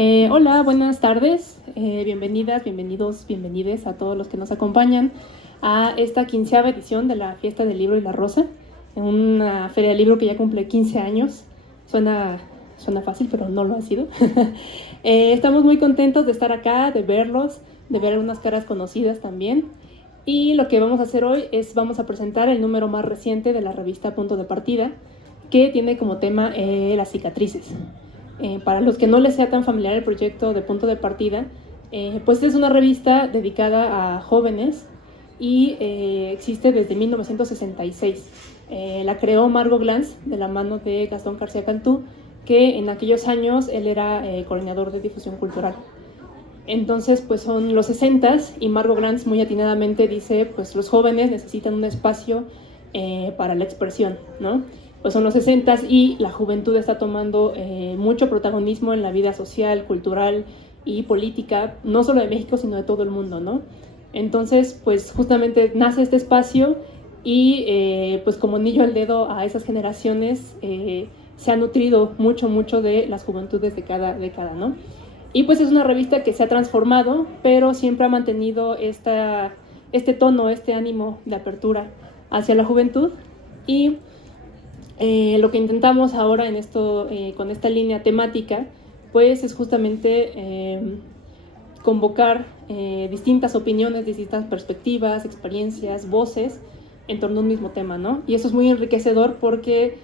Hola, buenas tardes. Bienvenidas, bienvenidos, bienvenides a todos los que nos acompañan a esta 15ª edición de la Fiesta del Libro y la Rosa, una feria del libro que ya cumple 15 años. Suena fácil, pero no lo ha sido. Estamos muy contentos de estar acá, de verlos, de ver unas caras conocidas también. Y lo que vamos a hacer hoy es vamos a presentar el número más reciente de la revista Punto de Partida, que tiene como tema las cicatrices. Para los que no les sea tan familiar el proyecto de Punto de Partida, pues es una revista dedicada a jóvenes y existe desde 1966. La creó Margot Glantz de la mano de Gastón García Cantú, que en aquellos años él era coordinador de difusión cultural. Entonces, pues son los 60s y Margot Glantz muy atinadamente dice, pues los jóvenes necesitan un espacio para la expresión, ¿no? Pues son los 60s y la juventud está tomando mucho protagonismo en la vida social, cultural y política, no solo de México, sino de todo el mundo, ¿no? Entonces, pues justamente nace este espacio y pues como anillo al dedo a esas generaciones se ha nutrido mucho de las juventudes de cada década, ¿no? Y pues es una revista que se ha transformado, pero siempre ha mantenido este tono, este ánimo de apertura hacia la juventud. Y lo que intentamos ahora con esta línea temática, pues es justamente convocar distintas opiniones, distintas perspectivas, experiencias, voces en torno a un mismo tema, ¿no? Y eso es muy enriquecedor porque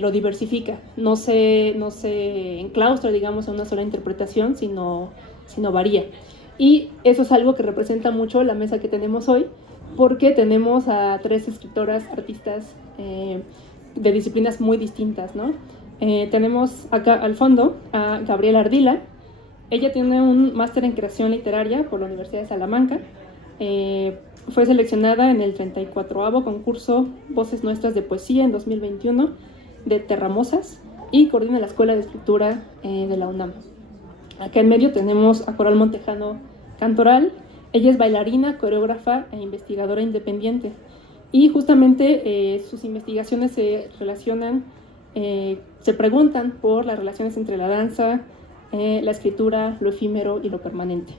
lo diversifica, no se enclaustra, digamos, en una sola interpretación, sino varía. Y eso es algo que representa mucho la mesa que tenemos hoy, porque tenemos a 3 escritoras, artistas de disciplinas muy distintas, ¿no? Tenemos acá al fondo a Gabriela Ardila. Ella tiene un máster en creación literaria por la Universidad de Salamanca. Fue seleccionada en el 34º concurso Voces Nuestras de Poesía en 2021 de Terramosas y coordina la Escuela de Escritura de la UNAM. Acá en medio tenemos a Coral Montejano Cantoral. Ella es bailarina, coreógrafa e investigadora independiente. Y justamente sus investigaciones se preguntan por las relaciones entre la danza, la escritura, lo efímero y lo permanente.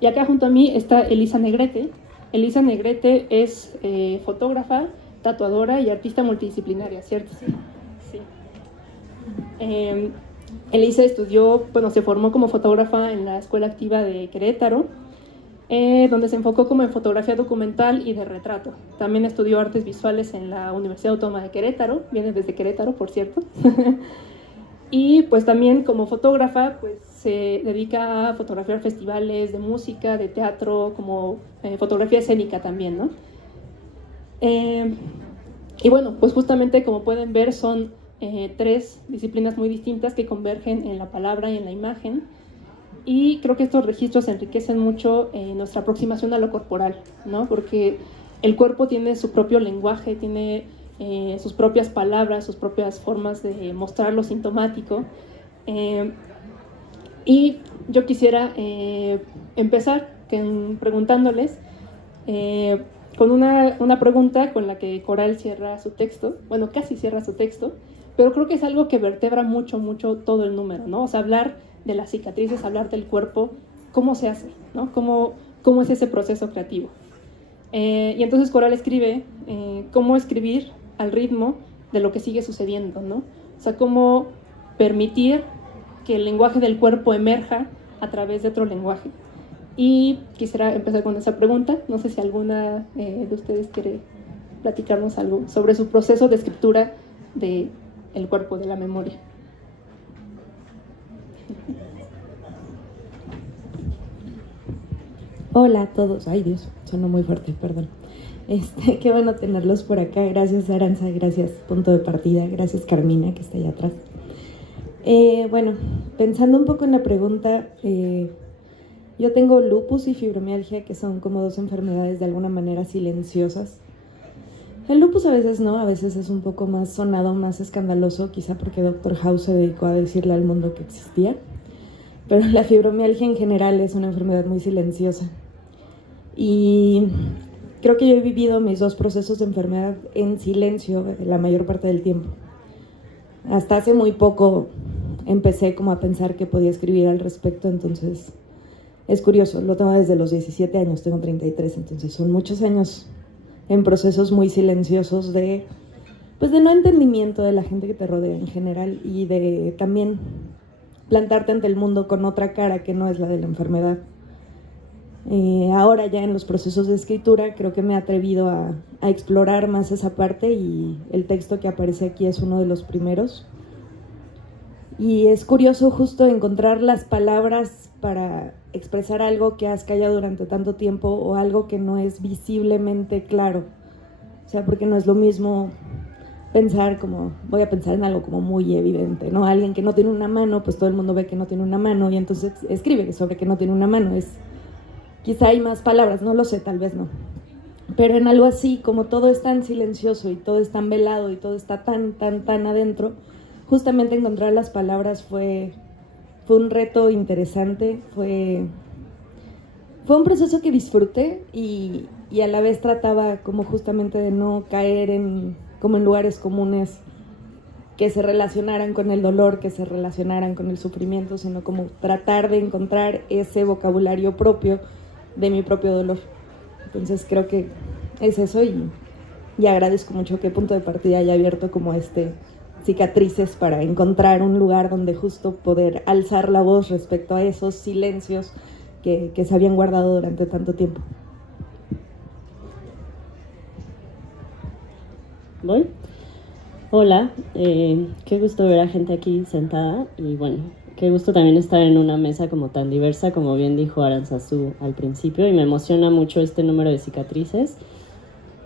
Y acá junto a mí está Elisa Negrete. Elisa Negrete es fotógrafa, tatuadora y artista multidisciplinaria, ¿cierto? Sí. Elisa se formó como fotógrafa en la Escuela Activa de Querétaro, donde se enfocó como en fotografía documental y de retrato. También estudió artes visuales en la Universidad Autónoma de Querétaro, viene desde Querétaro, por cierto. Y pues también como fotógrafa pues se dedica a fotografiar festivales de música, de teatro, como fotografía escénica también, ¿no? Y bueno, pues justamente como pueden ver son 3 disciplinas muy distintas que convergen en la palabra y en la imagen. Y creo que estos registros enriquecen mucho nuestra aproximación a lo corporal, ¿no? Porque el cuerpo tiene su propio lenguaje, tiene sus propias palabras, sus propias formas de mostrar lo sintomático. Y yo quisiera empezar preguntándoles con una pregunta con la que Coral cierra su texto, bueno, casi cierra su texto, pero creo que es algo que vertebra mucho todo el número, ¿no? O sea, hablar de las cicatrices, hablar del cuerpo, ¿cómo se hace? ¿No? ¿Cómo es ese proceso creativo? Y entonces Coral escribe cómo escribir al ritmo de lo que sigue sucediendo, ¿no? O sea, cómo permitir que el lenguaje del cuerpo emerja a través de otro lenguaje. Y quisiera empezar con esa pregunta. No sé si alguna de ustedes quiere platicarnos algo sobre su proceso de escritura del cuerpo, de la memoria. Hola a todos. Ay, Dios, sonó muy fuerte, perdón. Qué bueno tenerlos por acá. Gracias, Aranza, gracias, Punto de Partida, gracias, Carmina, que está allá atrás. Bueno, pensando un poco en la pregunta, yo tengo lupus y fibromialgia, que son como 2 enfermedades de alguna manera silenciosas. El lupus a veces no, a veces es un poco más sonado, más escandaloso, quizá porque Dr. House se dedicó a decirle al mundo que existía. Pero la fibromialgia en general es una enfermedad muy silenciosa. Y creo que yo he vivido mis 2 procesos de enfermedad en silencio la mayor parte del tiempo. Hasta hace muy poco empecé como a pensar que podía escribir al respecto. Entonces es curioso, lo tengo desde los 17 años, tengo 33, entonces son muchos años en procesos muy silenciosos de no entendimiento de la gente que te rodea en general, y de también plantarte ante el mundo con otra cara que no es la de la enfermedad. Ahora ya en los procesos de escritura creo que me he atrevido a explorar más esa parte, y el texto que aparece aquí es uno de los primeros. Y es curioso justo encontrar las palabras para expresar algo que has callado durante tanto tiempo, o algo que no es visiblemente claro. O sea, porque no es lo mismo voy a pensar en algo como muy evidente, ¿no? Alguien que no tiene una mano, pues todo el mundo ve que no tiene una mano y entonces escribe sobre que no tiene una mano. Quizá hay más palabras, no lo sé, tal vez no. Pero en algo así, como todo es tan silencioso y todo es tan velado y todo está tan adentro, justamente encontrar las palabras fue un reto interesante, fue un proceso que disfruté, y a la vez trataba como justamente de no caer como en lugares comunes que se relacionaran con el dolor, que se relacionaran con el sufrimiento, sino como tratar de encontrar ese vocabulario propio de mi propio dolor. Entonces creo que es eso, y agradezco mucho que Punto de Partida haya abierto como cicatrices para encontrar un lugar donde justo poder alzar la voz respecto a esos silencios que se habían guardado durante tanto tiempo. ¿Voy? Hola, qué gusto ver a gente aquí sentada, y bueno, qué gusto también estar en una mesa como tan diversa, como bien dijo Aranzazú al principio, y me emociona mucho este número de cicatrices.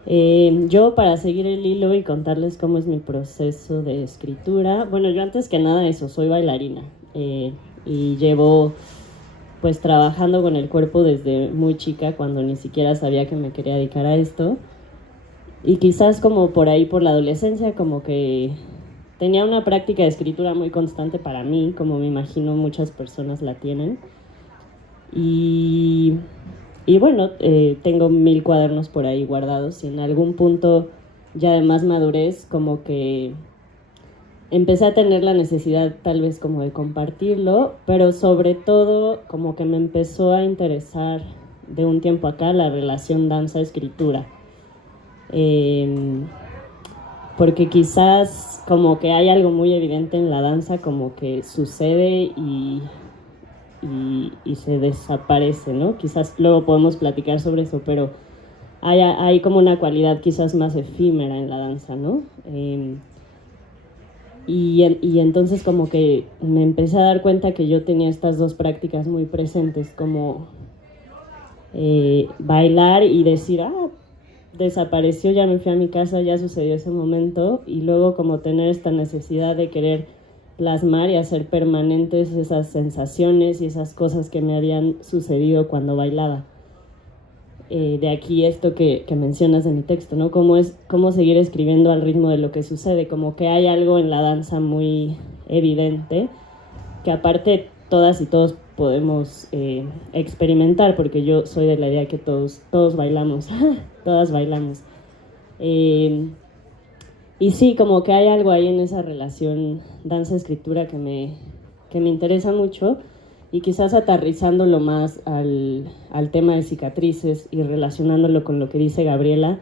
Yo, para seguir el hilo y contarles cómo es mi proceso de escritura, bueno, yo antes que nada eso, soy bailarina, y llevo pues trabajando con el cuerpo desde muy chica, cuando ni siquiera sabía que me quería dedicar a esto. Y quizás como por ahí, por la adolescencia, como que tenía una práctica de escritura muy constante para mí, como me imagino muchas personas la tienen. Y bueno, tengo 1000 cuadernos por ahí guardados, y en algún punto ya de más madurez como que empecé a tener la necesidad tal vez como de compartirlo, pero sobre todo como que me empezó a interesar de un tiempo acá la relación danza-escritura. Porque quizás como que hay algo muy evidente en la danza, como que sucede y se desaparece, ¿no? Quizás luego podemos platicar sobre eso, pero hay como una cualidad quizás más efímera en la danza, ¿no? Y entonces como que me empecé a dar cuenta que yo tenía estas dos prácticas muy presentes, como bailar y decir, desapareció, ya me fui a mi casa, ya sucedió ese momento, y luego como tener esta necesidad de querer plasmar y hacer permanentes esas sensaciones y esas cosas que me habían sucedido cuando bailaba. De aquí esto que mencionas de mi texto, ¿no? Cómo seguir escribiendo al ritmo de lo que sucede, como que hay algo en la danza muy evidente, que aparte todas y todos podemos experimentar, porque yo soy de la idea que todos bailamos, todas bailamos. Y sí, como que hay algo ahí en esa relación danza-escritura que me interesa mucho, y quizás aterrizándolo más al tema de cicatrices y relacionándolo con lo que dice Gabriela,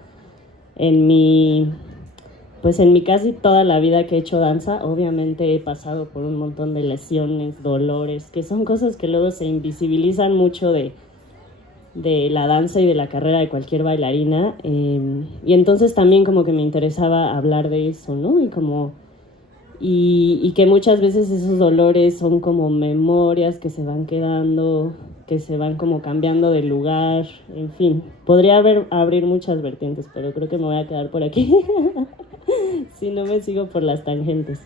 en mi casi toda la vida que he hecho danza, obviamente he pasado por un montón de lesiones, dolores, que son cosas que luego se invisibilizan mucho de la danza y de la carrera de cualquier bailarina, y entonces también como que me interesaba hablar de eso, ¿no? Y que muchas veces esos dolores son como memorias que se van quedando, que se van como cambiando de lugar, en fin. Podría abrir muchas vertientes, pero creo que me voy a quedar por aquí si no me sigo por las tangentes.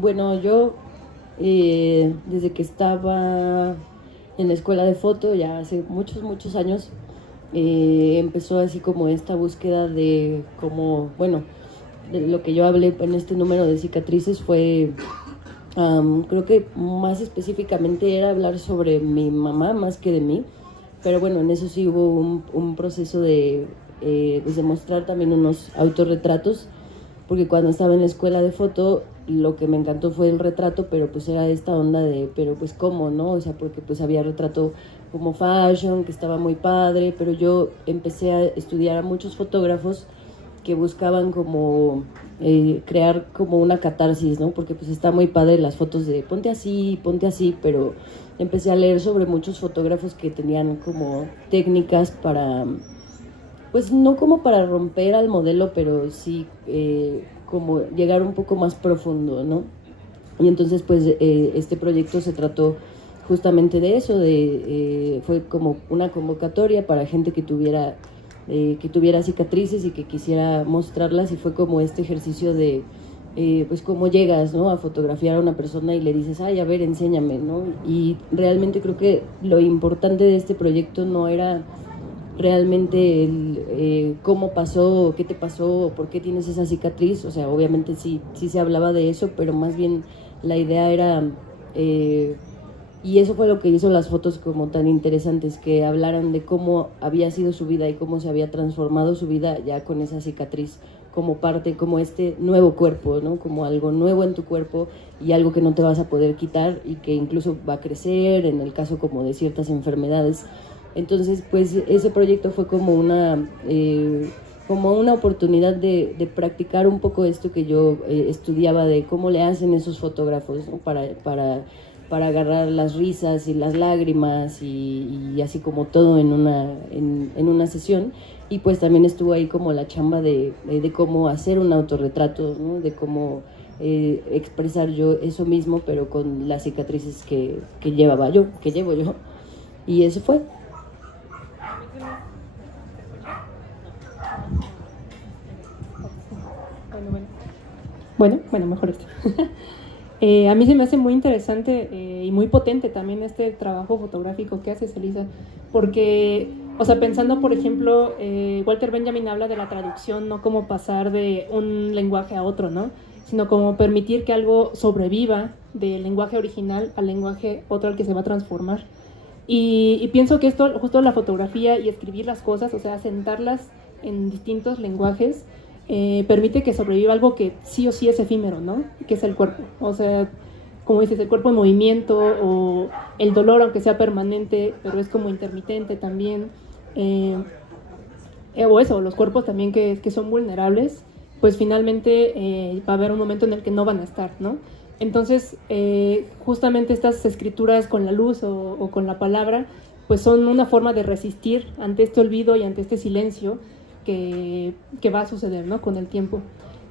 Bueno, yo desde que estaba en la escuela de foto, ya hace muchos años, empezó así como esta búsqueda de cómo, bueno, de lo que yo hablé en este número de cicatrices fue, creo que más específicamente era hablar sobre mi mamá más que de mí, pero bueno, en eso sí hubo un proceso de pues de mostrar también unos autorretratos, porque cuando estaba en la escuela de foto lo que me encantó fue el retrato, pero pues era esta onda de, pero pues cómo, ¿no? O sea, porque pues había retrato como fashion, que estaba muy padre, pero yo empecé a estudiar a muchos fotógrafos que buscaban como crear como una catarsis, ¿no? Porque pues está muy padre las fotos de ponte así, pero empecé a leer sobre muchos fotógrafos que tenían como técnicas para, pues no como para romper al modelo, pero sí como llegar un poco más profundo, ¿no? Y entonces pues este proyecto se trató justamente de eso, fue como una convocatoria para gente que tuviera cicatrices y que quisiera mostrarlas, y fue como este ejercicio de pues cómo llegas, ¿no? A fotografiar a una persona y le dices, ay, a ver, enséñame, ¿no? Y realmente creo que lo importante de este proyecto no era realmente cómo pasó, qué te pasó, por qué tienes esa cicatriz. O sea, obviamente sí se hablaba de eso, pero más bien la idea era, y eso fue lo que hizo las fotos como tan interesantes, que hablaran de cómo había sido su vida y cómo se había transformado su vida ya con esa cicatriz como parte, como este nuevo cuerpo, ¿no? Como algo nuevo en tu cuerpo y algo que no te vas a poder quitar y que incluso va a crecer en el caso como de ciertas enfermedades. Entonces, pues ese proyecto fue como una oportunidad de practicar un poco esto que yo estudiaba, de cómo le hacen esos fotógrafos, ¿no? para agarrar las risas y las lágrimas y así como todo en una sesión. Y pues también estuvo ahí como la chamba de cómo hacer un autorretrato, ¿no? De cómo expresar yo eso mismo, pero con las cicatrices que llevo yo. Y eso fue. Bueno, mejor esto. A mí se me hace muy interesante y muy potente también este trabajo fotográfico que haces, Elisa, porque, o sea, pensando, por ejemplo, Walter Benjamin habla de la traducción, no como pasar de un lenguaje a otro, ¿no? Sino como permitir que algo sobreviva del lenguaje original al lenguaje otro al que se va a transformar. Y pienso que esto, justo la fotografía y escribir las cosas, o sea, sentarlas en distintos lenguajes, permite que sobreviva algo que sí o sí es efímero, ¿no? Que es el cuerpo. O sea, como dices, el cuerpo en movimiento, o el dolor, aunque sea permanente, pero es como intermitente también. O eso, los cuerpos también que son vulnerables, pues finalmente va a haber un momento en el que no van a estar, ¿no? Entonces, justamente estas escrituras con la luz o con la palabra, pues son una forma de resistir ante este olvido y ante este silencio que va a suceder, ¿no? Con el tiempo.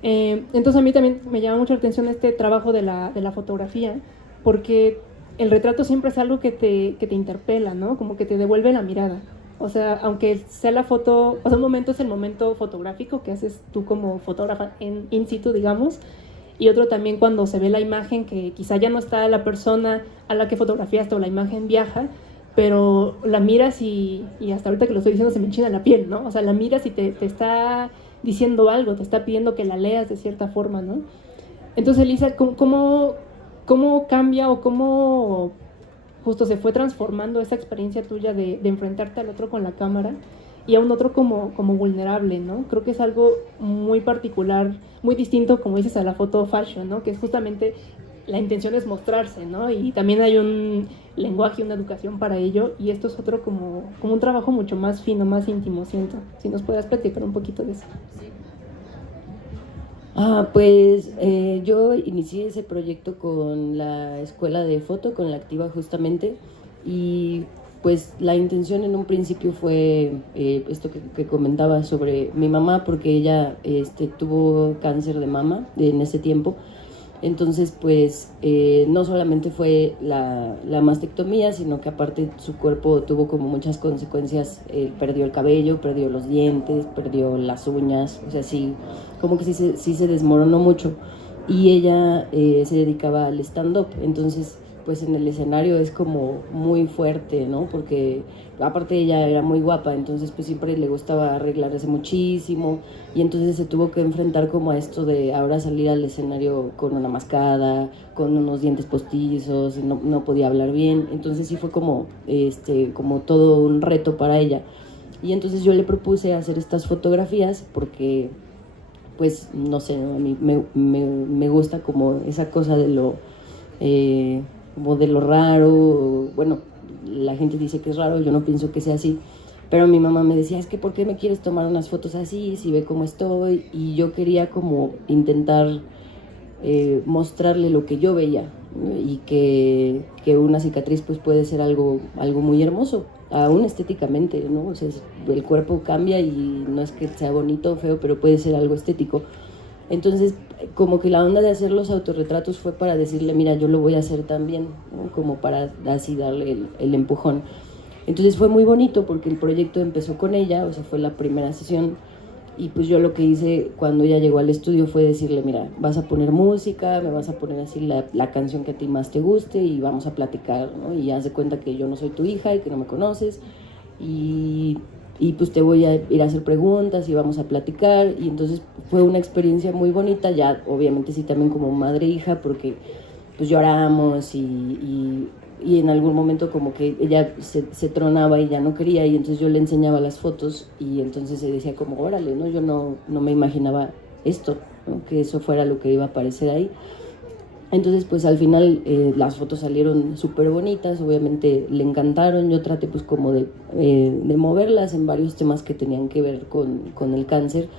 Entonces a mí también me llama mucho la atención este trabajo de la fotografía, porque el retrato siempre es algo que te interpela, ¿no? Como que te devuelve la mirada. O sea, aunque sea la foto, o sea, un momento es el momento fotográfico que haces tú como fotógrafa in situ, digamos, y otro también cuando se ve la imagen, que quizá ya no está la persona a la que fotografiaste o la imagen viaja, pero la miras y hasta ahorita que lo estoy diciendo se me enchina la piel, ¿no? O sea, la miras y te está diciendo algo, te está pidiendo que la leas de cierta forma, ¿no? Entonces, Elisa, ¿cómo cambia o cómo justo se fue transformando esa experiencia tuya de enfrentarte al otro con la cámara y a un otro como vulnerable, ¿no? Creo que es algo muy particular, muy distinto, como dices, a la foto fashion, ¿no? Que es justamente la intención es mostrarse, ¿no? Y también hay un lenguaje, una educación para ello, y esto es otro como un trabajo mucho más fino, más íntimo, siento. Si nos puedas platicar un poquito de eso. Pues yo inicié ese proyecto con la escuela de foto, con la Activa justamente, y pues la intención en un principio fue esto que comentaba sobre mi mamá, porque ella tuvo cáncer de mama en ese tiempo. Entonces, pues, no solamente fue la mastectomía, sino que aparte su cuerpo tuvo como muchas consecuencias. Perdió el cabello, perdió los dientes, perdió las uñas, o sea, sí, como que sí se desmoronó mucho. Y ella se dedicaba al stand-up, entonces, pues en el escenario es como muy fuerte, ¿no? Porque aparte ella era muy guapa, entonces pues siempre le gustaba arreglarse muchísimo, y entonces se tuvo que enfrentar como a esto de ahora salir al escenario con una mascada, con unos dientes postizos, no podía hablar bien, entonces sí fue como todo un reto para ella. Y entonces yo le propuse hacer estas fotografías porque, pues, no sé, a mí me gusta como esa cosa de como de lo raro. Bueno, la gente dice que es raro, yo no pienso que sea así, pero mi mamá me decía, es que ¿por qué me quieres tomar unas fotos así, si ve cómo estoy? Y yo quería como intentar mostrarle lo que yo veía, ¿no? Y que una cicatriz pues puede ser algo muy hermoso, aún estéticamente, ¿no? O sea, el cuerpo cambia y no es que sea bonito o feo, pero puede ser algo estético. Entonces, como que la onda de hacer los autorretratos fue para decirle, mira, yo lo voy a hacer también, ¿no? Como para así darle el empujón. Entonces fue muy bonito porque el proyecto empezó con ella, o sea, fue la primera sesión, y pues yo lo que hice cuando ella llegó al estudio fue decirle, mira, vas a poner música, me vas a poner así la canción que a ti más te guste y vamos a platicar, ¿no? Y haz de cuenta que yo no soy tu hija y que no me conoces, y pues te voy a ir a hacer preguntas y vamos a platicar. Y entonces fue una experiencia muy bonita, ya obviamente sí también como madre e hija, porque pues lloramos y en algún momento como que ella se tronaba y ya no quería, y entonces yo le enseñaba las fotos y entonces se decía como, órale, ¿no? Yo no me imaginaba esto, ¿no? Que eso fuera lo que iba a aparecer ahí. Entonces pues al final las fotos salieron súper bonitas, obviamente le encantaron. Yo traté pues como de moverlas en varios temas que tenían que ver con el cáncer.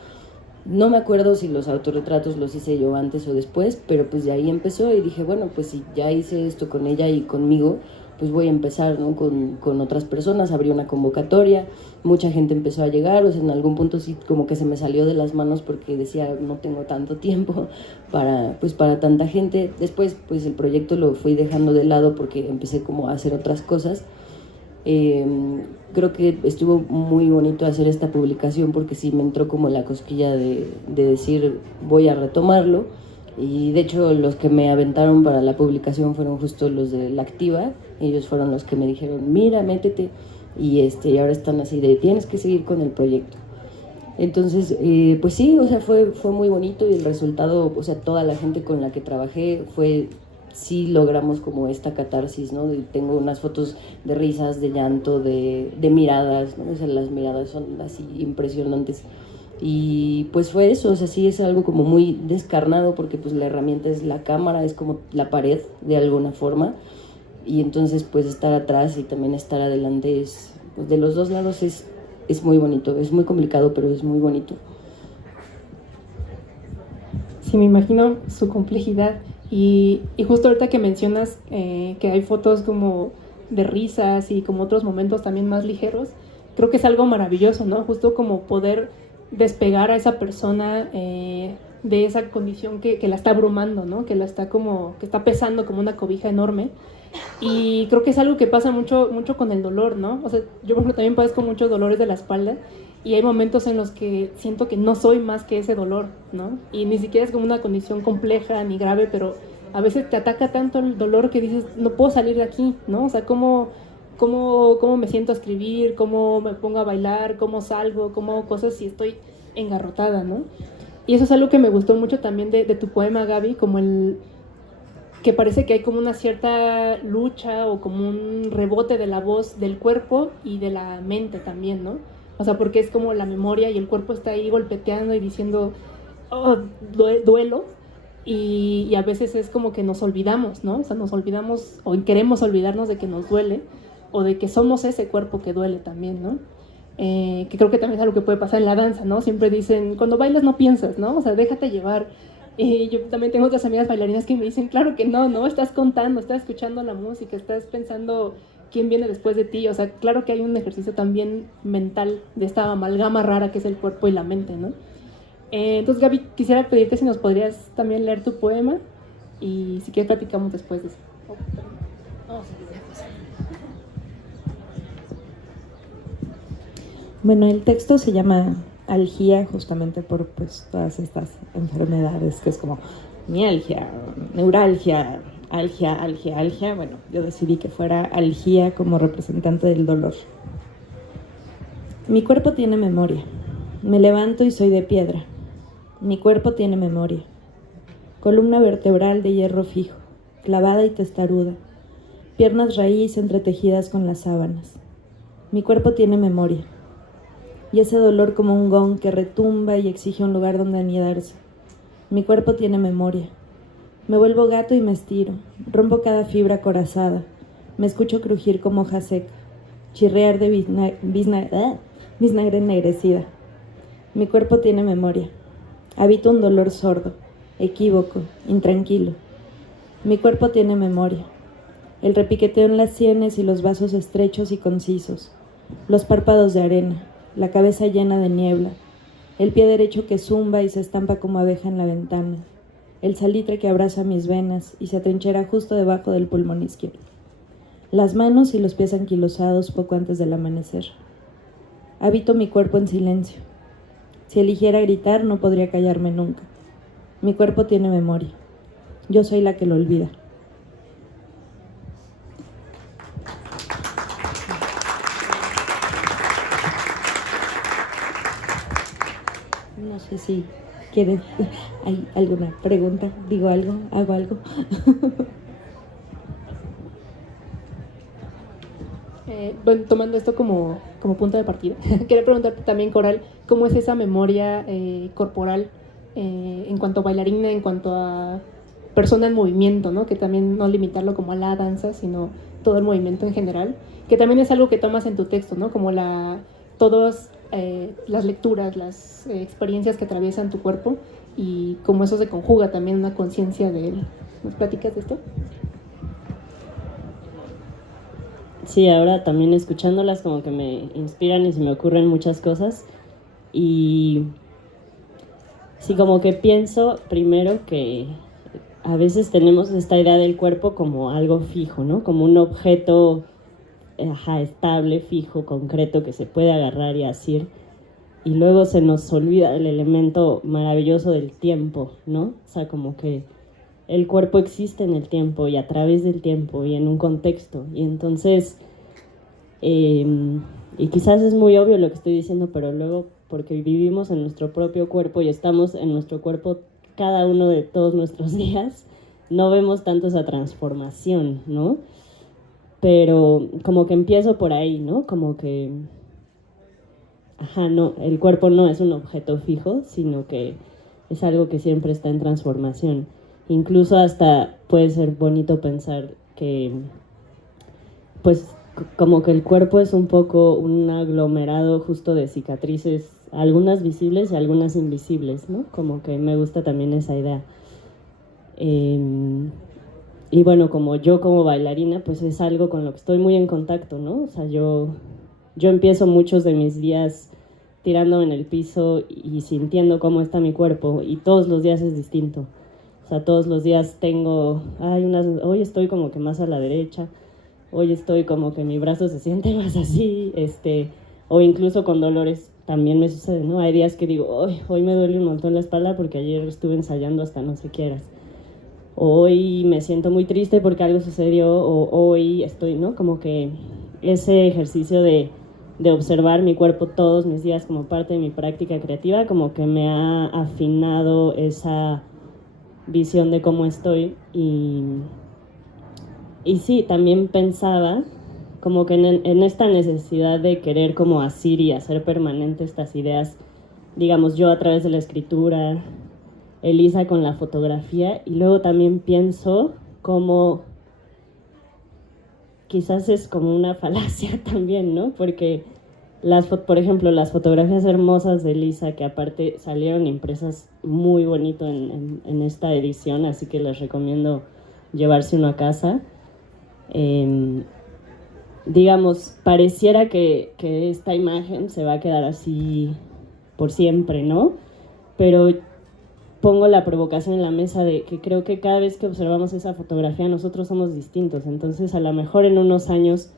No me acuerdo si los autorretratos los hice yo antes o después, pero pues de ahí empezó y dije, bueno, pues si ya hice esto con ella y conmigo, pues voy a empezar, ¿no? con otras personas. Abrí una convocatoria, mucha gente empezó a llegar, o sea, en algún punto sí como que se me salió de las manos porque decía, no tengo tanto tiempo para tanta gente. Después pues el proyecto lo fui dejando de lado porque empecé como a hacer otras cosas. Creo que estuvo muy bonito hacer esta publicación porque sí me entró como la cosquilla de decir voy a retomarlo, y de hecho los que me aventaron para la publicación fueron justo los de La Activa. Ellos fueron los que me dijeron, mira, métete, y ahora están así de tienes que seguir con el proyecto. Entonces pues sí, o sea, fue muy bonito, y el resultado, o sea, toda la gente con la que trabajé sí logramos como esta catarsis, ¿no? Tengo unas fotos de risas, de llanto, de miradas, ¿no? O sea, las miradas son así impresionantes. Y pues fue eso, o sea, sí es algo como muy descarnado porque pues la herramienta es la cámara, es como la pared de alguna forma. Y entonces pues estar atrás y también estar adelante pues, de los dos lados es muy bonito, es muy complicado, pero es muy bonito. Sí, me imagino su complejidad. Y justo ahorita que mencionas que hay fotos como de risas y como otros momentos también más ligeros, creo que es algo maravilloso, ¿no? Justo como poder despegar a esa persona de esa condición que la está abrumando, ¿no? Que está pesando como una cobija enorme. Y creo que es algo que pasa mucho con el dolor, ¿no? O sea, yo por ejemplo también padezco muchos dolores de la espalda, y hay momentos en los que siento que no soy más que ese dolor, ¿no? Y ni siquiera es como una condición compleja ni grave, pero a veces te ataca tanto el dolor que dices, no puedo salir de aquí, ¿no? O sea, ¿cómo me siento a escribir? ¿Cómo me pongo a bailar? ¿Cómo salgo? ¿Cómo hago cosas si estoy engarrotada, ¿no? Y eso es algo que me gustó mucho también de tu poema, Gaby, como que parece que hay como una cierta lucha o como un rebote de la voz del cuerpo y de la mente también, ¿no? O sea, porque es como la memoria y el cuerpo está ahí golpeteando y diciendo, oh, duelo, y a veces es como que nos olvidamos, ¿no? O sea, nos olvidamos o queremos olvidarnos de que nos duele o de que somos ese cuerpo que duele también, ¿no? Que creo que también es algo que puede pasar en la danza, ¿no? Siempre dicen, cuando bailas no piensas, ¿no? O sea, déjate llevar. Yo también tengo otras amigas bailarinas que me dicen, claro que no, estás contando, estás escuchando la música, estás pensando quién viene después de ti. O sea, claro que hay un ejercicio también mental de esta amalgama rara que es el cuerpo y la mente, ¿no? Entonces, Gaby, quisiera pedirte si nos podrías también leer tu poema, y si quieres platicamos después de eso. Bueno, el texto se llama Algía, justamente por pues todas estas enfermedades, que es como mialgia, neuralgia, algia. Bueno, yo decidí que fuera Algía como representante del dolor. Mi cuerpo tiene memoria. Me levanto y soy de piedra. Mi cuerpo tiene memoria. Columna vertebral de hierro fijo, clavada y testaruda. Piernas raíz entretejidas con las sábanas. Mi cuerpo tiene memoria. y ese dolor como un gong que retumba y exige un lugar donde anidarse. Mi cuerpo tiene memoria. Me vuelvo gato y me estiro, rompo cada fibra acorazada, me escucho crujir como hoja seca, chirrear de biznagra ennegrecida. Mi cuerpo tiene memoria. Habito un dolor sordo, equívoco, intranquilo. Mi cuerpo tiene memoria. El repiqueteo en las sienes y los vasos estrechos y concisos, los párpados de arena, la cabeza llena de niebla, el pie derecho que zumba y se estampa como abeja en la ventana, el salitre que abraza mis venas y se atrinchera justo debajo del pulmón izquierdo, las manos y los pies anquilosados poco antes del amanecer. Habito mi cuerpo en silencio. Si eligiera gritar, no podría callarme nunca. Mi cuerpo tiene memoria. Yo soy la que lo olvida. No sé si quieren, ¿hay alguna pregunta? ¿Digo algo? ¿Hago algo? Bueno, tomando esto como punto de partida, quería preguntarte también, Coral, ¿cómo es esa memoria corporal en cuanto a bailarina, en cuanto a persona en movimiento, ¿no? Que también no limitarlo como a la danza, sino todo el movimiento en general, que también es algo que tomas en tu texto, ¿no? Como todas las lecturas, las experiencias que atraviesan tu cuerpo y cómo eso se conjuga también en una conciencia de él. ¿Nos platicas de esto? Sí, ahora también escuchándolas como que me inspiran y se me ocurren muchas cosas. Y sí, como que pienso primero que a veces tenemos esta idea del cuerpo como algo fijo, ¿no? Como un objeto estable, fijo, concreto, que se puede agarrar y asir. Y luego se nos olvida el elemento maravilloso del tiempo, ¿no? O sea, como que el cuerpo existe en el tiempo y a través del tiempo y en un contexto. Y entonces, y quizás es muy obvio lo que estoy diciendo, pero luego porque vivimos en nuestro propio cuerpo y estamos en nuestro cuerpo cada uno de todos nuestros días, no vemos tanto esa transformación, ¿no? Pero como que empiezo por ahí, ¿no? Como que, no, el cuerpo no es un objeto fijo, sino que es algo que siempre está en transformación. Incluso hasta puede ser bonito pensar que, pues, como que el cuerpo es un poco un aglomerado justo de cicatrices, algunas visibles y algunas invisibles, ¿no? Como que me gusta también esa idea. Y bueno, como yo como bailarina, pues es algo con lo que estoy muy en contacto, ¿no? O sea, yo empiezo muchos de mis días tirándome en el piso y sintiendo cómo está mi cuerpo, y todos los días es distinto. O sea, todos los días tengo, hoy estoy como que más a la derecha, hoy estoy como que mi brazo se siente más así, o incluso con dolores también me sucede, ¿no? Hay días que digo, hoy me duele un montón la espalda porque ayer estuve ensayando hasta no sé qué horas. Hoy me siento muy triste porque algo sucedió, o hoy estoy, ¿no? Como que ese ejercicio de observar mi cuerpo todos mis días como parte de mi práctica creativa, como que me ha afinado esa visión de cómo estoy. Y sí, también pensaba como que en esta necesidad de querer como asir y hacer permanente estas ideas, digamos, yo a través de la escritura, Elisa con la fotografía, y luego también pienso como quizás es como una falacia también, ¿no? Porque por ejemplo, las fotografías hermosas de Elisa, que aparte salieron impresas muy bonito en esta edición, así que les recomiendo llevarse uno a casa. Digamos, pareciera que esta imagen se va a quedar así por siempre, ¿no? Pero pongo la provocación en la mesa de que creo que cada vez que observamos esa fotografía nosotros somos distintos. Entonces, a lo mejor en unos años,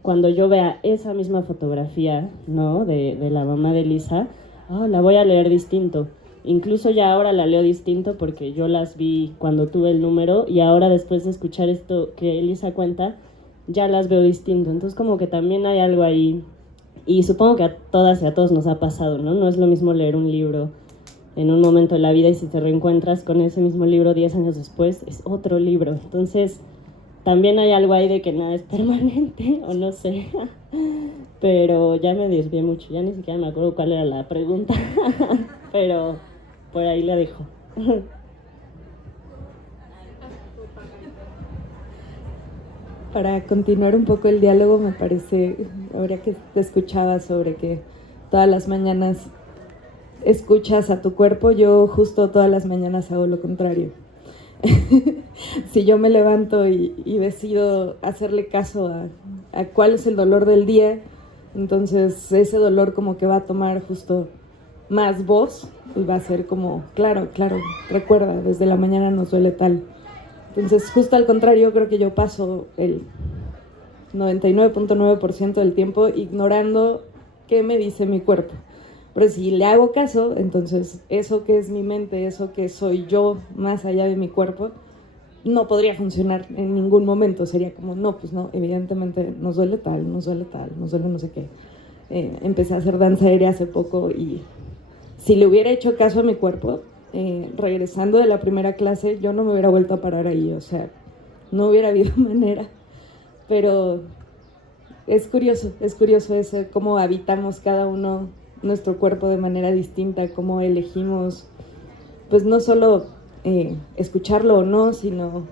cuando yo vea esa misma fotografía, ¿no? de la mamá de Elisa, la voy a leer distinto. Incluso ya ahora la leo distinto porque yo las vi cuando tuve el número, y ahora después de escuchar esto que Elisa cuenta, ya las veo distinto. Entonces como que también hay algo ahí, y supongo que a todas y a todos nos ha pasado, ¿no? No es lo mismo leer un libro en un momento de la vida y si te reencuentras con ese mismo libro 10 años después, es otro libro. Entonces también hay algo ahí de que nada es permanente, o no sé. Pero ya me desvié mucho, ya ni siquiera me acuerdo cuál era la pregunta. Pero por ahí la dejo. Para continuar un poco el diálogo, me parece, ahora que te escuchaba sobre que todas las mañanas escuchas a tu cuerpo, yo justo todas las mañanas hago lo contrario. Si yo me levanto y decido hacerle caso a cuál es el dolor del día, entonces ese dolor como que va a tomar justo más voz y va a ser como, claro, recuerda, desde la mañana nos duele tal. Entonces, justo al contrario, creo que yo paso el 99.9% del tiempo ignorando qué me dice mi cuerpo. Pero si le hago caso, entonces eso que es mi mente, eso que soy yo más allá de mi cuerpo, no podría funcionar en ningún momento. Sería como, no, pues no, evidentemente nos duele tal, nos duele no sé qué. Empecé a hacer danza aérea hace poco y si le hubiera hecho caso a mi cuerpo, regresando de la primera clase, yo no me hubiera vuelto a parar ahí, o sea, no hubiera habido manera. Pero es curioso ese cómo habitamos cada uno nuestro cuerpo de manera distinta, cómo elegimos, pues no solo escucharlo o no, sino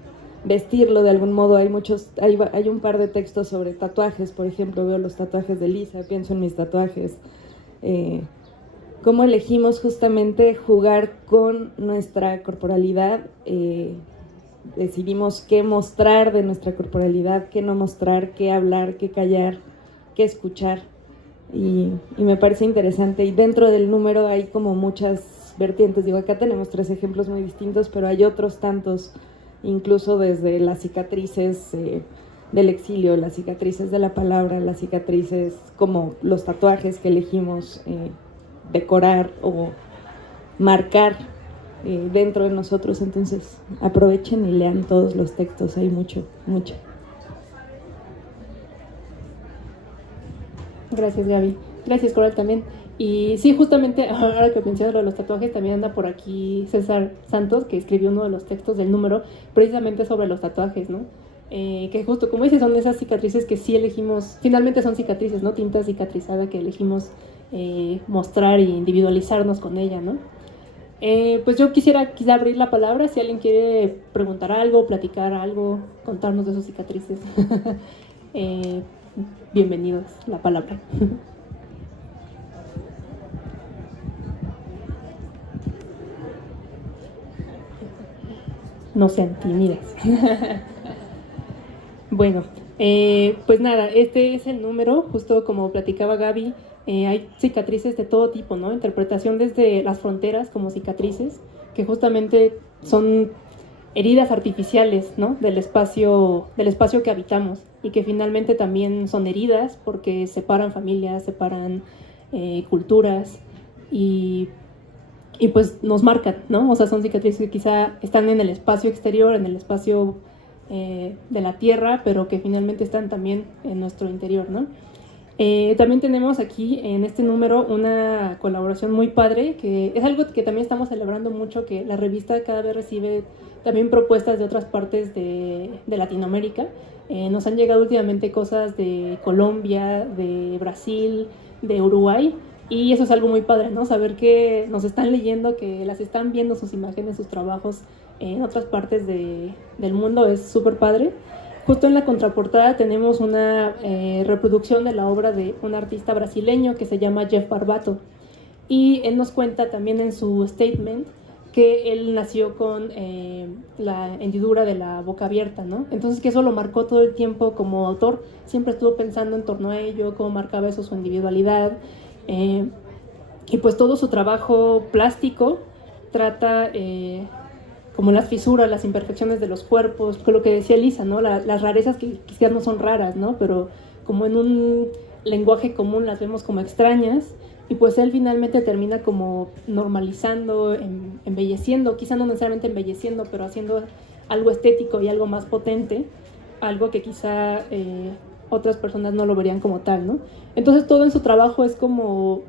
vestirlo de algún modo. Hay un par de textos sobre tatuajes, por ejemplo, veo los tatuajes de Lisa, pienso en mis tatuajes, cómo elegimos justamente jugar con nuestra corporalidad, decidimos qué mostrar de nuestra corporalidad, qué no mostrar, qué hablar, qué callar, qué escuchar, y me parece interesante. Y dentro del número hay como muchas vertientes. Digo, acá tenemos 3 ejemplos muy distintos, pero hay otros tantos, incluso desde las cicatrices del exilio, las cicatrices de la palabra, las cicatrices como los tatuajes que elegimos decorar o marcar dentro de nosotros. Entonces aprovechen y lean todos los textos, hay mucho. Gracias, Gaby. Gracias, Coral, también. Y sí, justamente ahora que mencionas lo de los tatuajes, también anda por aquí César Santos, que escribió uno de los textos del número precisamente sobre los tatuajes, ¿no? Que justo, como dices, son esas cicatrices que sí elegimos, finalmente son cicatrices, ¿no? Tinta cicatrizada que elegimos mostrar e individualizarnos con ella, ¿no? Pues yo quisiera abrir la palabra si alguien quiere preguntar algo, platicar algo, contarnos de sus cicatrices. Bienvenidos, la palabra. No sean tímidas. Bueno, pues nada, este es el número, justo como platicaba Gaby. Hay cicatrices de todo tipo, ¿no? Interpretación desde las fronteras como cicatrices, que justamente son heridas artificiales, ¿no? Del espacio que habitamos, y que finalmente también son heridas porque separan familias, separan culturas y pues nos marcan, ¿no? O sea, son cicatrices que quizá están en el espacio exterior, en el espacio de la tierra, pero que finalmente están también en nuestro interior, ¿no? También tenemos aquí en este número una colaboración muy padre, que es algo que también estamos celebrando mucho, que la revista cada vez recibe también propuestas de otras partes de Latinoamérica. Nos han llegado últimamente cosas de Colombia, de Brasil, de Uruguay, y eso es algo muy padre, ¿no? Saber que nos están leyendo, que las están viendo sus imágenes, sus trabajos en otras partes del mundo, es súper padre. Justo en la contraportada tenemos una reproducción de la obra de un artista brasileño que se llama Jeff Barbato, y él nos cuenta también en su statement que él nació con la hendidura de la boca abierta, ¿no? Entonces que eso lo marcó todo el tiempo como autor, siempre estuvo pensando en torno a ello, cómo marcaba eso su individualidad, y pues todo su trabajo plástico trata como las fisuras, las imperfecciones de los cuerpos, con lo que decía Lisa, ¿no? Las rarezas que quizás no son raras, ¿no? Pero como en un lenguaje común las vemos como extrañas, y pues él finalmente termina como normalizando, embelleciendo, quizá no necesariamente embelleciendo, pero haciendo algo estético y algo más potente, algo que quizá otras personas no lo verían como tal, ¿no? Entonces todo en su trabajo es como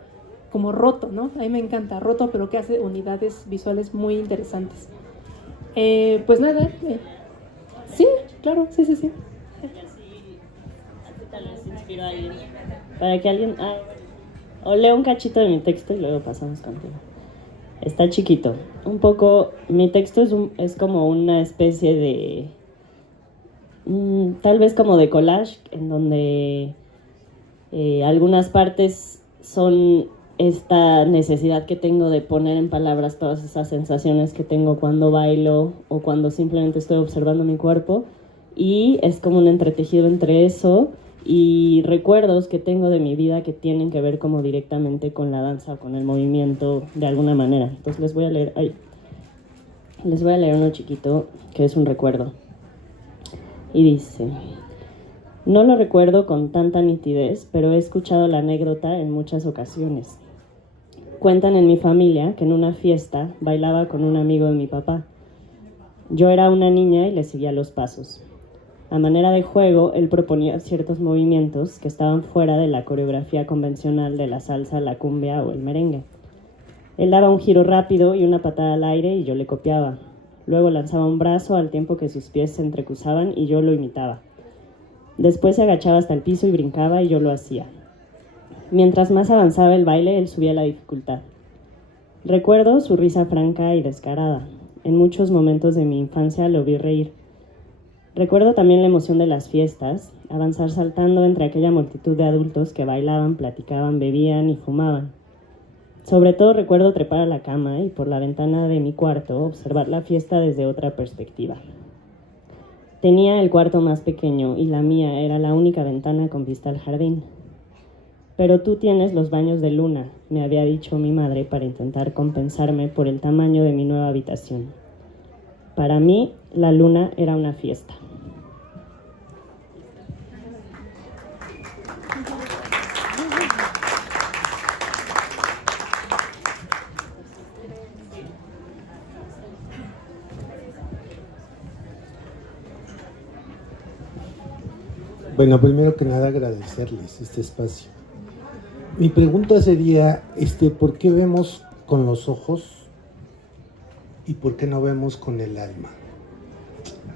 roto, ¿no? A mí me encanta, roto, pero que hace unidades visuales muy interesantes. Pues nada, Sí, claro, sí. Y así, tal vez inspiro a alguien. Para que alguien... o leo un cachito de mi texto y luego pasamos contigo. Está chiquito. Un poco... Mi texto es como una especie de... tal vez como de collage, en donde algunas partes son esta necesidad que tengo de poner en palabras todas esas sensaciones que tengo cuando bailo o cuando simplemente estoy observando mi cuerpo, y es como un entretejido entre eso y recuerdos que tengo de mi vida que tienen que ver como directamente con la danza o con el movimiento de alguna manera. Entonces les voy a leer uno chiquito que es un recuerdo y dice: no lo recuerdo con tanta nitidez, pero he escuchado la anécdota en muchas ocasiones. Cuentan en mi familia que en una fiesta bailaba con un amigo de mi papá. Yo era una niña y le seguía los pasos. A manera de juego, él proponía ciertos movimientos que estaban fuera de la coreografía convencional de la salsa, la cumbia o el merengue. Él daba un giro rápido y una patada al aire y yo le copiaba. Luego lanzaba un brazo al tiempo que sus pies se entrecruzaban y yo lo imitaba. Después se agachaba hasta el piso y brincaba y yo lo hacía. Mientras más avanzaba el baile, él subía la dificultad. Recuerdo su risa franca y descarada. En muchos momentos de mi infancia lo vi reír. Recuerdo también la emoción de las fiestas, avanzar saltando entre aquella multitud de adultos que bailaban, platicaban, bebían y fumaban. Sobre todo recuerdo trepar a la cama y por la ventana de mi cuarto observar la fiesta desde otra perspectiva. Tenía el cuarto más pequeño y la mía era la única ventana con vista al jardín. Pero tú tienes los baños de luna, me había dicho mi madre para intentar compensarme por el tamaño de mi nueva habitación. Para mí, la luna era una fiesta. Bueno, primero que nada agradecerles este espacio. Mi pregunta sería, ¿por qué vemos con los ojos y por qué no vemos con el alma?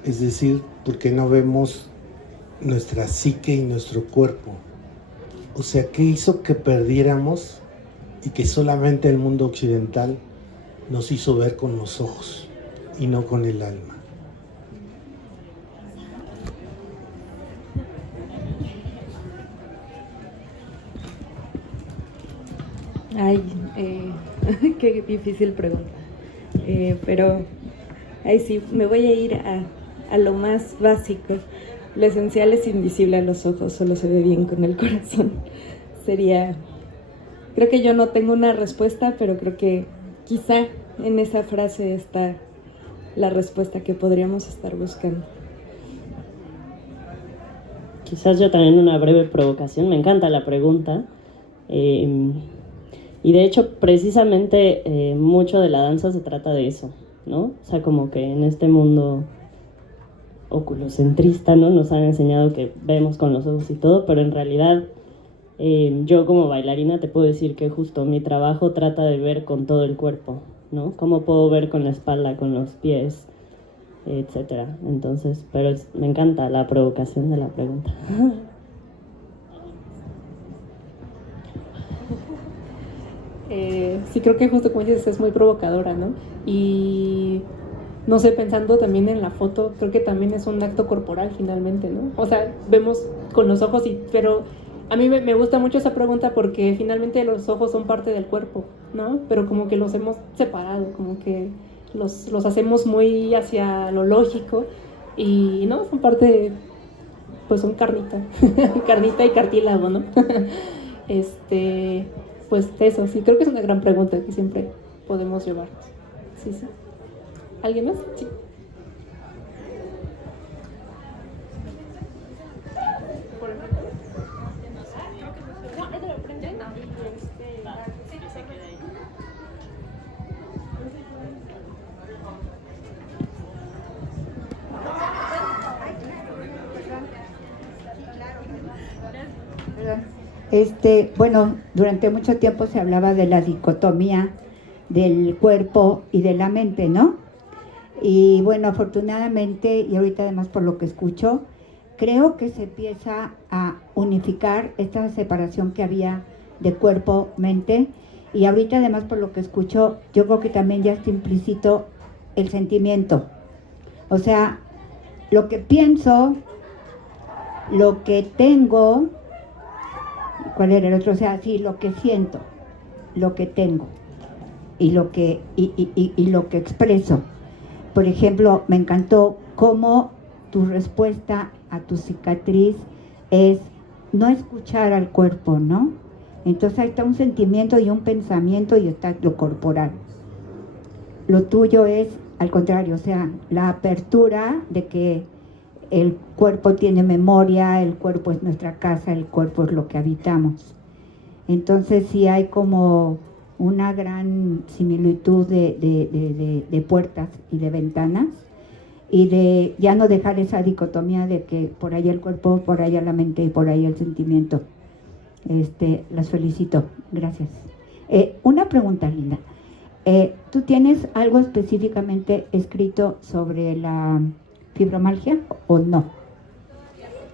Es decir, ¿por qué no vemos nuestra psique y nuestro cuerpo? O sea, ¿qué hizo que perdiéramos y que solamente el mundo occidental nos hizo ver con los ojos y no con el alma? Ay, qué difícil pregunta. Pero, ahí sí, me voy a ir a lo más básico. Lo esencial es invisible a los ojos, solo se ve bien con el corazón. Creo que yo no tengo una respuesta, pero creo que quizá en esa frase está la respuesta que podríamos estar buscando. Quizás yo también una breve provocación, me encanta la pregunta. Y de hecho, precisamente, mucho de la danza se trata de eso, ¿no? O sea, como que en este mundo oculocentrista, ¿no? Nos han enseñado que vemos con los ojos y todo, pero en realidad yo como bailarina te puedo decir que justo mi trabajo trata de ver con todo el cuerpo, ¿no? Cómo puedo ver con la espalda, con los pies, etcétera. Entonces, pero me encanta la provocación de la pregunta. Sí, creo que justo como dices, es muy provocadora, ¿no? Y no sé, pensando también en la foto, creo que también es un acto corporal finalmente, ¿no? O sea, vemos con los ojos, pero a mí me gusta mucho esa pregunta porque finalmente los ojos son parte del cuerpo, ¿no? Pero como que los hemos separado, como que los hacemos muy hacia lo lógico y, ¿no? Son parte, pues son carnita, carnita y cartílago, ¿no? Pues eso, sí, creo que es una gran pregunta que siempre podemos llevar. Sí. ¿Alguien más? Sí. Bueno, durante mucho tiempo se hablaba de la dicotomía del cuerpo y de la mente, ¿no? Y bueno, afortunadamente, y ahorita además por lo que escucho, creo que se empieza a unificar esta separación que había de cuerpo-mente. Y ahorita además por lo que escucho, yo creo que también ya está implícito el sentimiento. O sea, lo que pienso, lo que tengo, ¿cuál era el otro? O sea, sí, lo que siento, lo que tengo y lo que expreso. Por ejemplo, me encantó cómo tu respuesta a tu cicatriz es no escuchar al cuerpo, ¿no? Entonces ahí está un sentimiento y un pensamiento y está lo corporal. Lo tuyo es al contrario, o sea, la apertura de que el cuerpo tiene memoria, el cuerpo es nuestra casa, el cuerpo es lo que habitamos. Entonces sí hay como una gran similitud de puertas y de ventanas, y de ya no dejar esa dicotomía de que por ahí el cuerpo, por ahí la mente y por ahí el sentimiento. Las felicito, gracias. Una pregunta, Linda. ¿Tú tienes algo específicamente escrito sobre la fibromialgia o no?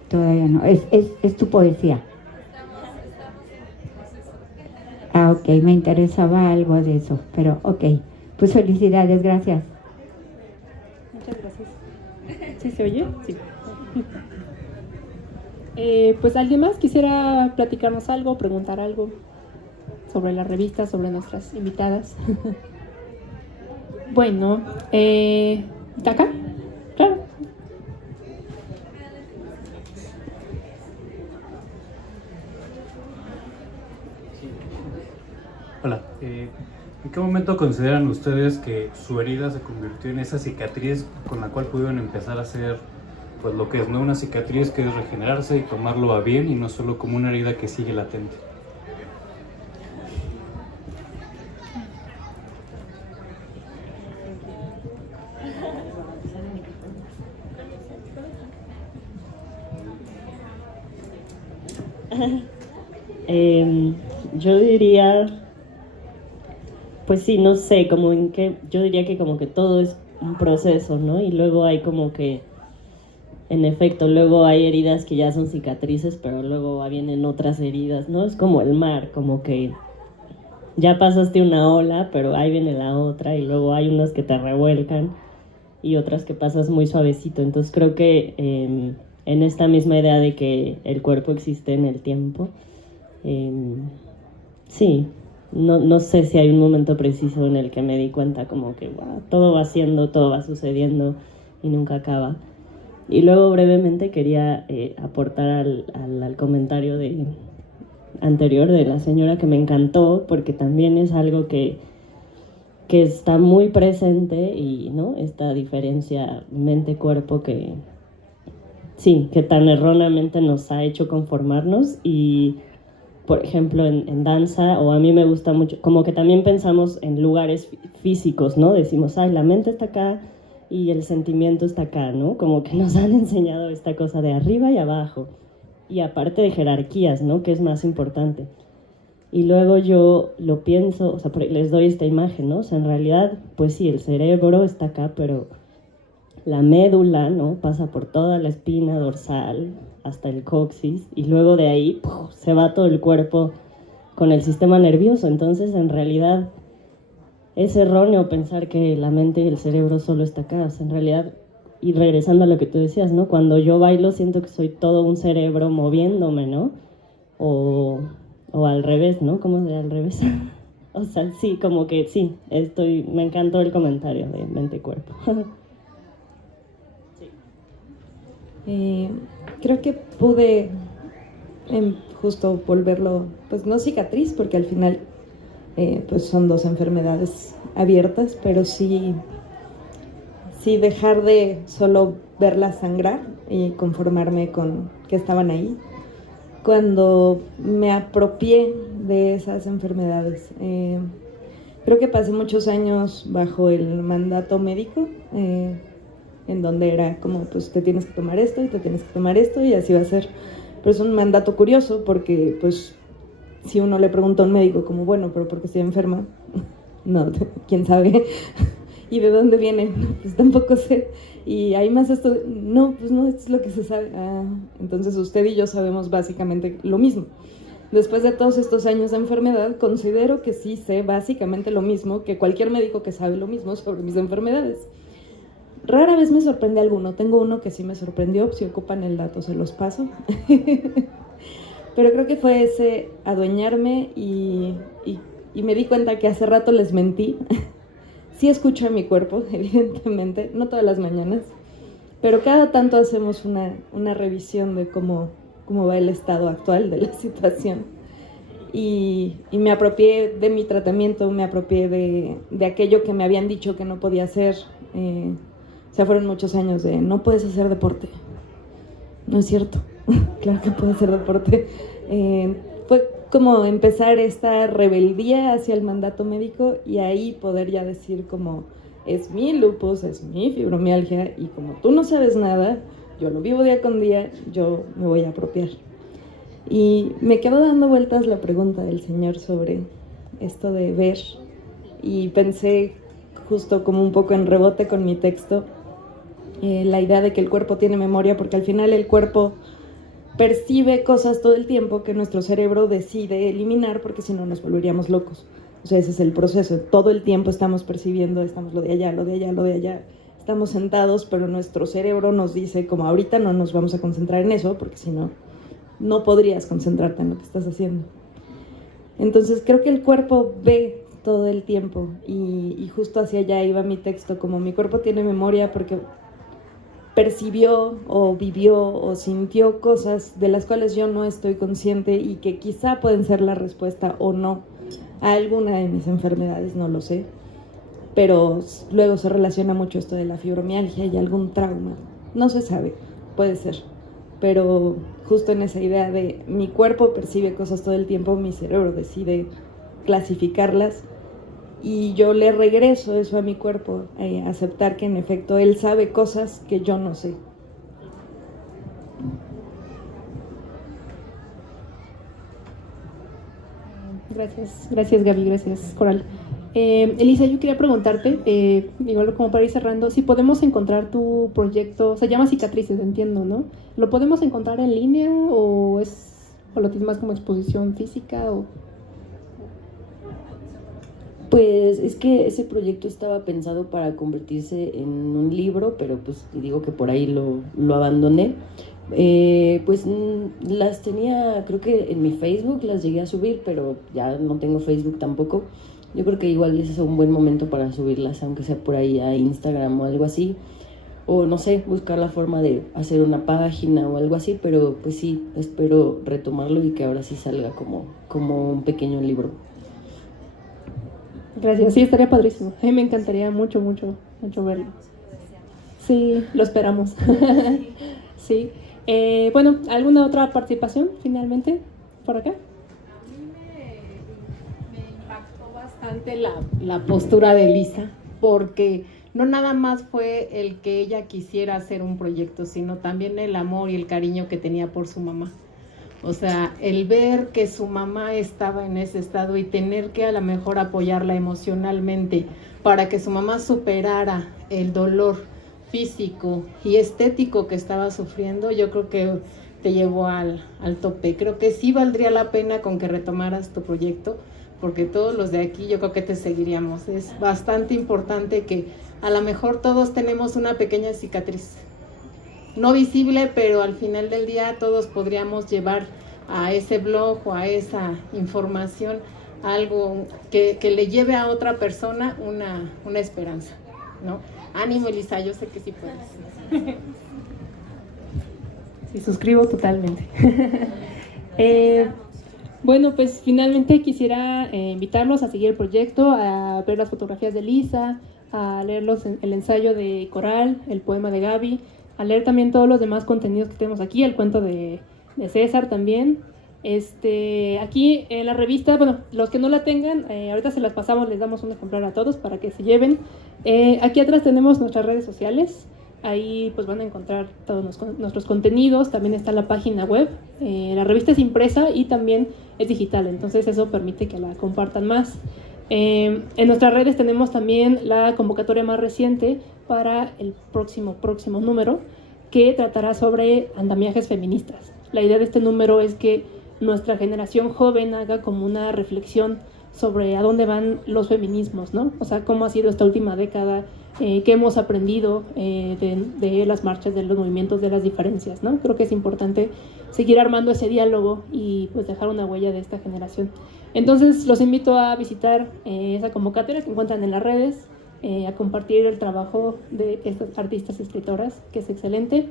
Todavía no, es tu poesía. Ah, ok, me interesaba algo de eso, pero ok. Pues felicidades, gracias. Muchas gracias. ¿Sí se oye? Sí. Pues alguien más quisiera platicarnos algo, preguntar algo sobre la revista, sobre nuestras invitadas. Bueno, ¿está acá? Claro. Hola, ¿en qué momento consideran ustedes que su herida se convirtió en esa cicatriz con la cual pudieron empezar a hacer pues lo que es, ¿no? Una cicatriz que es regenerarse y tomarlo a bien y no solo como una herida que sigue latente? Yo diría, pues sí, no sé, como en que yo diría que como que todo es un proceso, ¿no? Y luego hay como que, en efecto, luego hay heridas que ya son cicatrices, pero luego vienen otras heridas, ¿no? Es como el mar, como que ya pasaste una ola, pero ahí viene la otra, y luego hay unas que te revuelcan y otras que pasas muy suavecito. Entonces creo que en esta misma idea de que el cuerpo existe en el tiempo, sí, no sé si hay un momento preciso en el que me di cuenta como que wow, todo va sucediendo y nunca acaba. Y luego brevemente quería aportar al comentario anterior de la señora, que me encantó porque también es algo que está muy presente, y ¿no? Esta diferencia mente-cuerpo que sí, que tan erróneamente nos ha hecho conformarnos. Y por ejemplo en danza, o a mí me gusta mucho, como que también pensamos en lugares físicos, ¿no? Decimos, ay, la mente está acá y el sentimiento está acá, ¿no? Como que nos han enseñado esta cosa de arriba y abajo, y aparte de jerarquías, ¿no? Que es más importante. Y luego yo lo pienso, o sea, les doy esta imagen, ¿no? O sea, en realidad, pues sí, el cerebro está acá, pero la médula, ¿no? Pasa por toda la espina dorsal hasta el coxis, y luego de ahí ¡puf!, se va todo el cuerpo con el sistema nervioso. Entonces, en realidad, es erróneo pensar que la mente y el cerebro solo está acá. O sea, en realidad, y regresando a lo que tú decías, ¿no? Cuando yo bailo siento que soy todo un cerebro moviéndome, ¿no? O al revés, ¿no? ¿Cómo sería al revés? O sea, sí, como que sí, me encantó el comentario de mente-cuerpo. Creo que pude justo volverlo, pues no cicatriz, porque al final pues son dos enfermedades abiertas, pero sí dejar de solo verlas sangrar y conformarme con que estaban ahí. Cuando me apropié de esas enfermedades, creo que pasé muchos años bajo el mandato médico, en donde era como, pues te tienes que tomar esto y te tienes que tomar esto y así va a ser. Pero es un mandato curioso porque, pues, si uno le pregunta a un médico como, bueno, pero ¿por qué estoy enferma? No, quién sabe. ¿Y de dónde viene? Pues tampoco sé. Y hay más esto, no, pues no, esto es lo que se sabe. Entonces usted y yo sabemos básicamente lo mismo. Después de todos estos años de enfermedad, considero que sí sé básicamente lo mismo que cualquier médico que sabe lo mismo sobre mis enfermedades. Rara vez me sorprende alguno. Tengo uno que sí me sorprendió, si ocupan el dato se los paso. Pero creo que fue ese adueñarme y me di cuenta que hace rato les mentí. Sí escucho a mi cuerpo, evidentemente, no todas las mañanas, pero cada tanto hacemos una revisión de cómo va el estado actual de la situación. Y me apropié de mi tratamiento, me apropié de aquello que me habían dicho que no podía hacer. O sea, fueron muchos años de no puedes hacer deporte. No es cierto, claro que puedo hacer deporte. Fue como empezar esta rebeldía hacia el mandato médico y ahí poder ya decir como es mi lupus, es mi fibromialgia y como tú no sabes nada, yo lo vivo día con día, yo me voy a apropiar. Y me quedó dando vueltas la pregunta del señor sobre esto de ver y pensé justo como un poco en rebote con mi texto la idea de que el cuerpo tiene memoria porque al final el cuerpo percibe cosas todo el tiempo que nuestro cerebro decide eliminar porque si no nos volveríamos locos. O sea, ese es el proceso. Todo el tiempo estamos percibiendo, estamos lo de allá, lo de allá, lo de allá. Estamos sentados, pero nuestro cerebro nos dice, como ahorita no nos vamos a concentrar en eso, porque si no, no podrías concentrarte en lo que estás haciendo. Entonces creo que el cuerpo ve todo el tiempo y justo hacia allá iba mi texto, como mi cuerpo tiene memoria porque percibió o vivió o sintió cosas de las cuales yo no estoy consciente y que quizá pueden ser la respuesta o no a alguna de mis enfermedades, no lo sé, pero luego se relaciona mucho esto de la fibromialgia y algún trauma, no se sabe, puede ser, pero justo en esa idea de mi cuerpo percibe cosas todo el tiempo, mi cerebro decide clasificarlas y yo le regreso eso a mi cuerpo, aceptar que en efecto él sabe cosas que yo no sé. Gracias Gaby, gracias Coral. Elisa, yo quería preguntarte, igual como para ir cerrando, si podemos encontrar tu proyecto, se llama Cicatrices, entiendo, ¿no? ¿Lo podemos encontrar en línea o lo tienes más como exposición física o...? Pues es que ese proyecto estaba pensado para convertirse en un libro, pero pues digo que por ahí lo abandoné. Pues las tenía, creo que en mi Facebook las llegué a subir, pero ya no tengo Facebook tampoco. Yo creo que igual ese es un buen momento para subirlas, aunque sea por ahí a Instagram o algo así. O no sé, buscar la forma de hacer una página o algo así, pero pues sí, espero retomarlo y que ahora sí salga como un pequeño libro. Gracias, sí, estaría padrísimo. A mí me encantaría mucho verlo. Sí, lo esperamos. Sí. Bueno, ¿alguna otra participación finalmente por acá? A mí me impactó bastante la postura de Elisa, porque no nada más fue el que ella quisiera hacer un proyecto, sino también el amor y el cariño que tenía por su mamá. O sea, el ver que su mamá estaba en ese estado y tener que a lo mejor apoyarla emocionalmente para que su mamá superara el dolor físico y estético que estaba sufriendo, yo creo que te llevó al tope. Creo que sí valdría la pena con que retomaras tu proyecto, porque todos los de aquí yo creo que te seguiríamos. Es bastante importante que a lo mejor todos tenemos una pequeña cicatriz. No visible, pero al final del día todos podríamos llevar a ese blog o a esa información algo que le lleve a otra persona una esperanza, ¿no? Ánimo, Elisa, yo sé que sí puedes. Sí, suscribo totalmente. Bueno, pues finalmente quisiera invitarlos a seguir el proyecto, a ver las fotografías de Elisa, a leer el ensayo de Coral, el poema de Gaby, a leer también todos los demás contenidos que tenemos aquí, el cuento de César también. Aquí en la revista, bueno, los que no la tengan, ahorita se las pasamos, les damos un ejemplar a todos para que se lleven. Aquí atrás tenemos nuestras redes sociales, ahí pues van a encontrar todos nuestros contenidos, también está la página web, la revista es impresa y también es digital, entonces eso permite que la compartan más. En nuestras redes tenemos también la convocatoria más reciente para el próximo número, que tratará sobre andamiajes feministas. La idea de este número es que nuestra generación joven haga como una reflexión sobre a dónde van los feminismos, ¿no? O sea, cómo ha sido esta última década, qué hemos aprendido de las marchas, de los movimientos, de las diferencias, ¿no? Creo que es importante seguir armando ese diálogo y pues dejar una huella de esta generación. Entonces los invito a visitar esa convocatoria que encuentran en las redes, a compartir el trabajo de estas artistas y escritoras, que es excelente.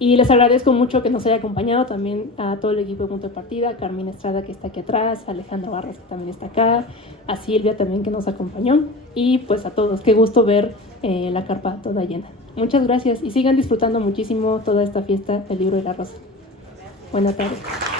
Y les agradezco mucho que nos haya acompañado también a todo el equipo de Punto de Partida, a Carmina Estrada, que está aquí atrás, a Alejandra Barras, que también está acá, a Silvia también, que nos acompañó, y pues a todos. Qué gusto ver la carpa toda llena. Muchas gracias y sigan disfrutando muchísimo toda esta fiesta del Libro y la Rosa. Buenas tardes.